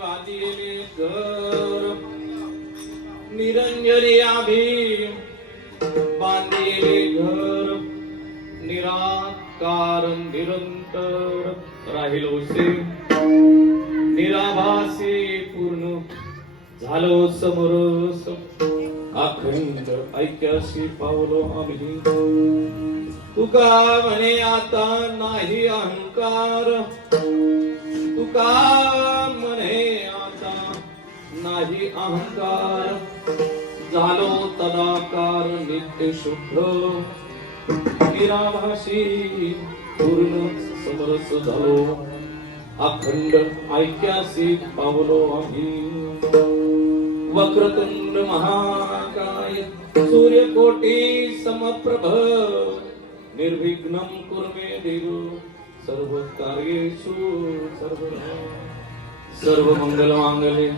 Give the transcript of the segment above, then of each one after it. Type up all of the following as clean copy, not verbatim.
वादिले घर निरंजनी आभी बांधिले घर निराकार निरंतर राहिलोसे निराभासी पूर्ण झालो समरस अखंड ऐक्याशी पावलो आम्ही तुका म्हणे आता नाही अहंकार तुका म्हणे आता नाही अहंकार झालो तदाकार नित्य शुद्ध निराभासी पूर्ण समरस झालो अखंड ऐक्यासी पावलो आम्ही वक्रतुंड महाकाय सूर्यकोटी समप्रभ निर्विघ्नं कुर्मे देव सर्व कार्येषु सर्वदा सर्व मंगल मांगल्ये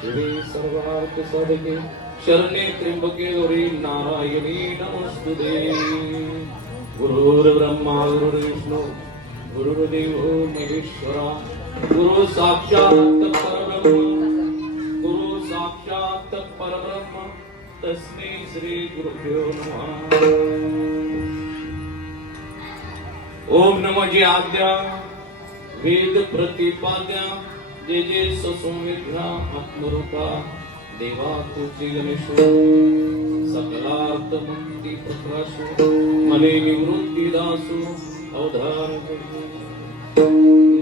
शिवे सर्वार्थ साधके शरण्ये त्र्यंबके गौरी नारायणी नमोस्तुते गुरुर्ब्रह्मा गुरुर्विष्णू गुरुर्देवो महेश्वरा गुरु साक्षात् परब्रह्म गुरु साक्षात् परब्रह्म तस्मै श्री गुरुभ्यो नमः ओम नमो जी आज्ञा वेद प्रतिपाद्या जे जे ससुमिध्या आत्मरूपा देवा तुझी गणेशो सकलार्थ मुक्ती प्रकाशो मने निवृत्ती दासो अवधान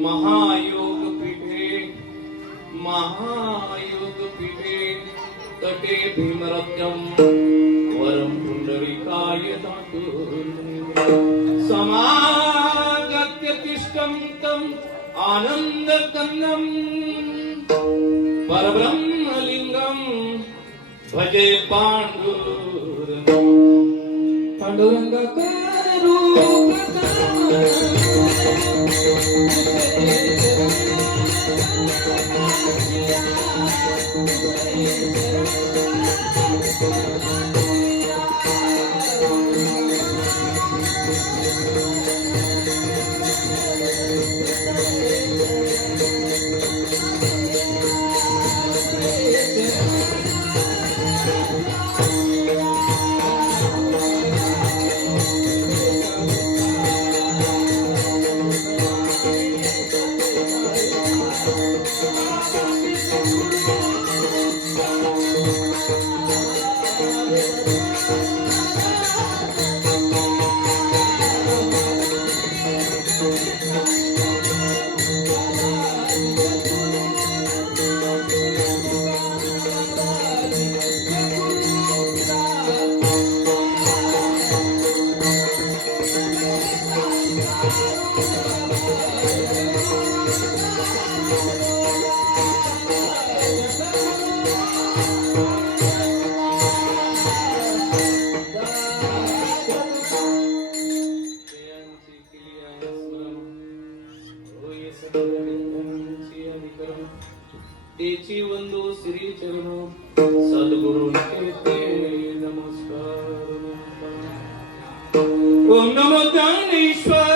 महायोग पीठे तटे भीमरथ्यम वरम पुंडरीकाय दातु समागत्य तिष्ठं तं आनंद कन्नं परब्रह्मलिंगं भजे पांडुरंग तेची वंदो श्री चरणो सद्गुरु नमस्कार ओम नमो ज्ञानेश्वर